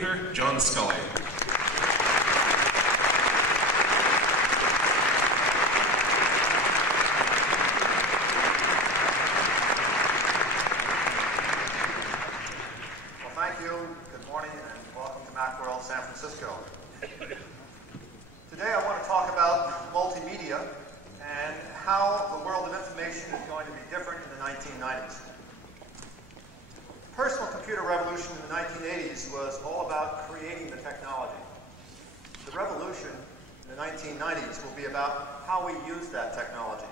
computer, John Scully. Well, thank you. Good morning and welcome to MACWORLD San Francisco. Today I want to talk about multimedia and how the world of information is going to be different in the 1990s. The personal computer revolution in the 1980s was all about creating the technology. The revolution in the 1990s will be about how we use that technology.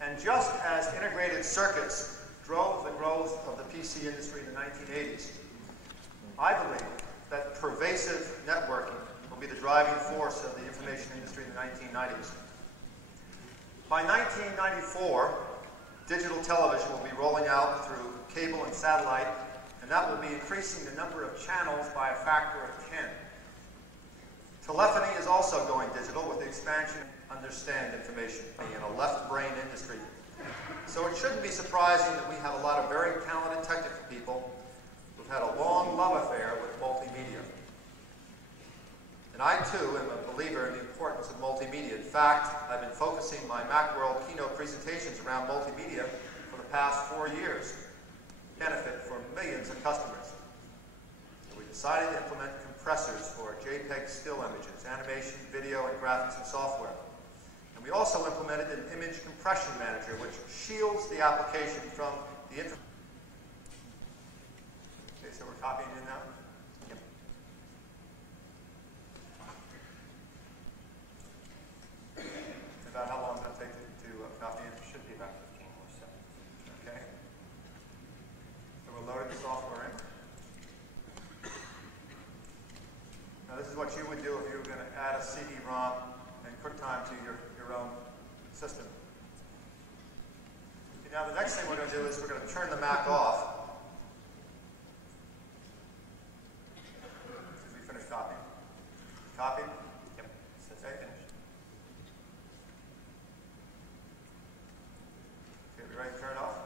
And just as integrated circuits drove the growth of the PC industry in the 1980s, I believe that pervasive networking will be the driving force of the information industry in the 1990s. By 1994, digital television will be rolling out through cable and satellite, and that will be increasing the number of channels by a factor of 10. Telephony is also going digital with the expansion of understand information in a left-brain industry. So it shouldn't be surprising that we have a lot of very talented technical people who've had a long love affair with multimedia. And I, too, am a believer in the importance of multimedia. In fact, I've been focusing my MACWORLD keynote presentations around multimedia for the past 4 years. Benefit for millions of customers. So we decided to implement compressors for JPEG still images, animation, video, and graphics and software. And we also implemented an image compression manager, which shields the application from the internet. Okay, so we're copying in now? Yep. About how long does that take to copy in? It should be about 15 more seconds. Okay. So we'll load the software in. Now this is what you would do if you were going to add a CD-ROM and QuickTime to your own system. Okay, now the next thing we're going to do is we're going to turn the Mac off. As we finish copying. Copied? Yep. Okay, finished. Okay, we ready to turn it off?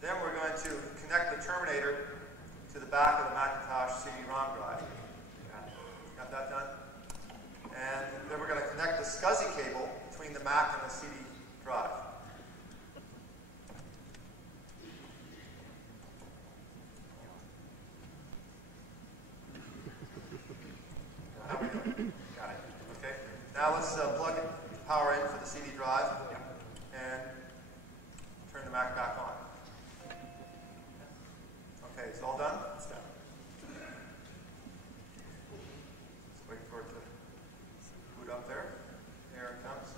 Then we're going to connect the terminator to the back of the Macintosh CD-ROM drive. Got that done? And then we're going to connect the SCSI cable between the Mac and the CD drive. How we doing? Got it. Okay. Now let's plug power in for the CD drive and turn the Mac back on. Okay, it's all done? It's done. Just wait for it to boot up there. There it comes.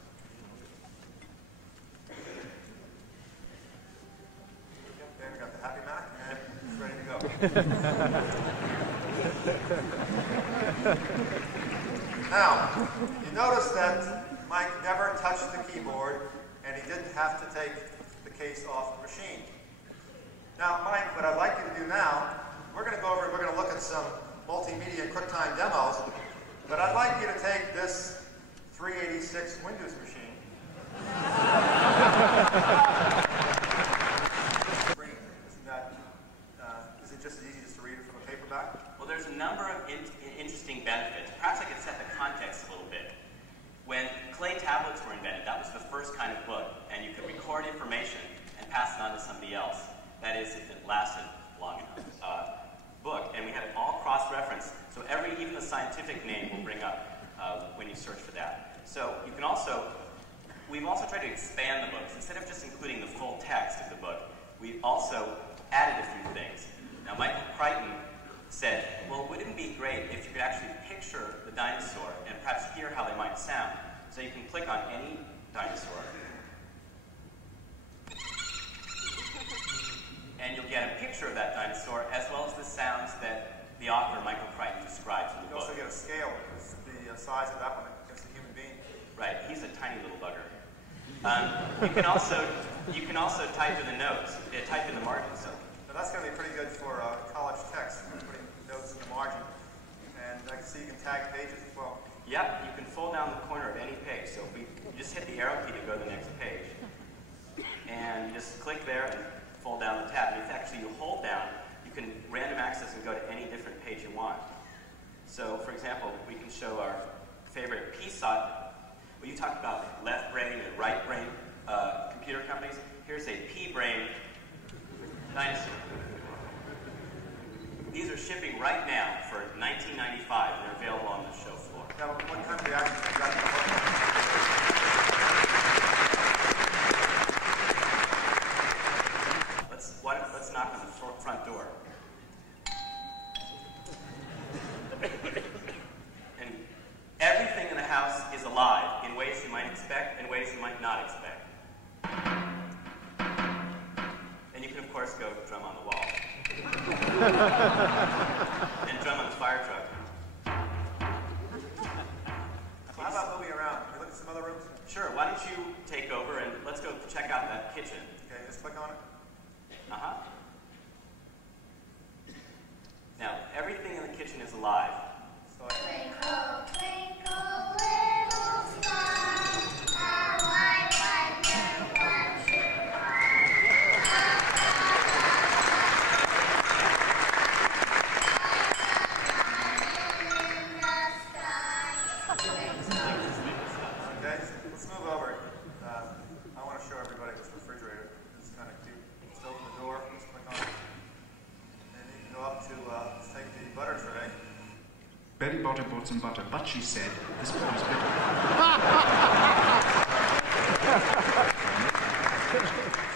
Yep, there we got the happy Mac, and it's ready to go. Now, you notice that Mike never touched the keyboard, and he didn't have to take the case off the machine. Now, Mike, what I'd like you to do now, we're going to go over and we're going to look at some multimedia and QuickTime demos, but I'd like you to take this 386 Windows machine. Is it just as easy to read it from a paperback? Well, there's a number of interesting benefits. Perhaps I could set the context a little bit. When clay tablets were invented, that was the first kind of book, and you could record information and pass it on to somebody else. That is, if it lasted long enough. Book, and we had it all cross-referenced, so even the scientific name will bring up when you search for that. So you can also, we've also tried to expand the books. Instead of just including the full text of the book, we also added a few things. Now, Michael Crichton said, well, wouldn't it be great if you could actually picture the dinosaur and perhaps hear how they might sound? So you can click on any dinosaur, and you'll get a picture of that dinosaur as well as the sounds that the author, Michael Crichton, describes in the book. You also get a scale, the size of that one against a human being. Right, he's a tiny little bugger. You can also type in the notes, type in the margin. So now that's going to be pretty good for college text, putting notes in the margin. And I can see you can tag pages as well. Yep, you can fold down the corner of any page. So if you just hit the arrow key to go to the next page, and you just click there and fold down the tab. And if actually you hold down, you can random access and go to any different want. So, for example, we can show our favorite PSOT. Well, you talked about left brain and right brain computer companies. Here's a P-brain dynasty. These are shipping right now for $19.95, and they're available on the show floor. Now, what kind of reaction have you got to the book? Let's knock on the front door. And everything in the house is alive in ways you might expect and ways you might not expect. And you can, of course, go drum on the wall. And drum on the fire truck. So how about moving around? Can we look at some other rooms? Sure. Why don't you take over and let's go check out that kitchen. Okay, just click on it. Uh-huh. Now, everything in the kitchen is alive. So Twinkle, twinkle, little star, how I wonder what you are. In the sky. Okay, let's move over. I want to show everybody this refrigerator. It's kind of cute. Just open the door, just click on it. And you can go up to take the butter tray. Betty bought some butter, but she said, this boy is bitter.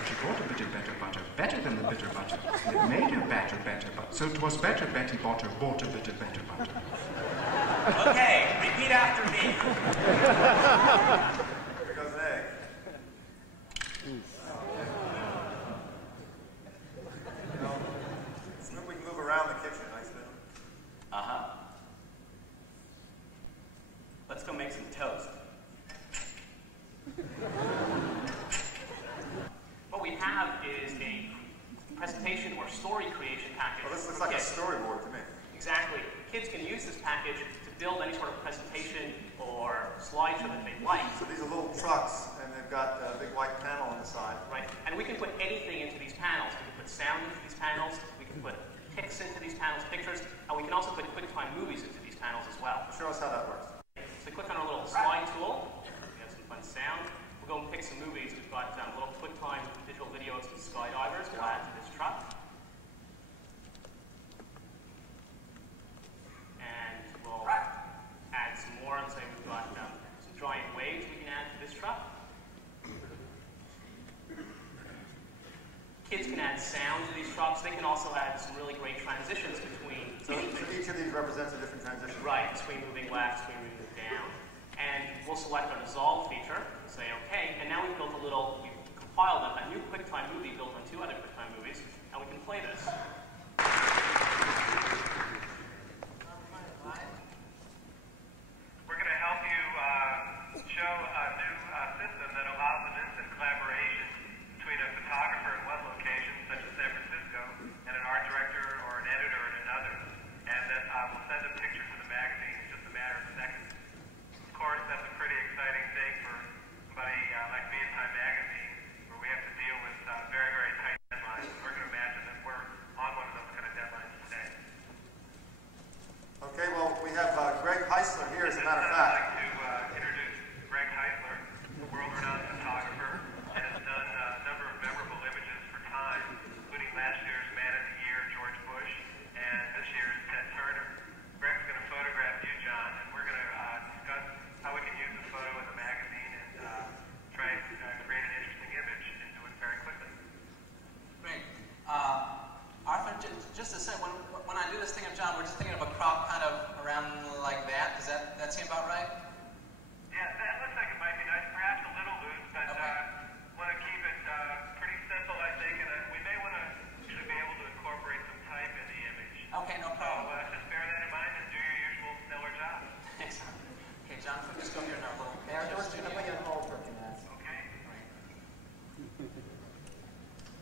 She bought a bit of better butter, better than the bitter butter. And it made her better, but so 'twas better Betty bought a bit of better butter. Okay, repeat after me. Here goes an egg. We can move around the kitchen, nice bit. Uh-huh. Let's go make some toast. What we have is a presentation or story creation package. Well, this looks like a storyboard to me. Exactly. Kids can use this package to build any sort of presentation or slideshow that they like. So these are little trucks, and they've got a big white panel on the side. Right? And we can put anything into these panels. We can put sound into these panels. We can put pics into these panels, pictures, and we can also put QuickTime movies into these panels as well. Show us how that works. So click on our little slide tool. We have some fun sound. We'll go and pick some movies. We've got little QuickTime digital videos of skydivers. We'll add to this truck. And we'll add some more and say we've got some giant waves we can add to this truck. Kids can add sound to these trucks. They can also add some really great transitions between So each of these represents a different transition. right, between moving left, between moving down. And we'll select our dissolve feature, say OK, and now we've built we've compiled a new QuickTime movie built on 2 other QuickTime movies, and we can play this. We're going to help you show a new system that allows an instant collaboration between a photographer in one location, such as San Francisco, and an art director or an editor in another. And then we'll send a picture to the magazine in just a matter of seconds. Of course, that's a pretty exciting thing for somebody like me at Time Magazine, where we have to deal with very, very tight deadlines. We're going to imagine that we're on one of those kind of deadlines today. Okay, well, we have Greg Heisler here, as a matter of I'd fact. like to introduce Greg Heisler, a world-renowned photographer, and has done a number of memorable images for Time, including last year's Man of the Year, George Bush, and this year's Ted Turner. Greg's going to photograph you, John, and we're going to discuss how we can use the photo in the magazine and try and create an interesting image and do it very quickly. Great. Arthur, just to say, when I do this thing of John, we're just thinking of a crop kind of around like that. Does that seem about right? Yeah, that looks like it might be nice, perhaps a little loose, but Okay. Want to keep it pretty simple, I think, and we may want to actually be able to incorporate some type in the image. Okay, no So problem. just bear that in mind and do your usual stellar job. Excellent. Okay, John, if we just go here now.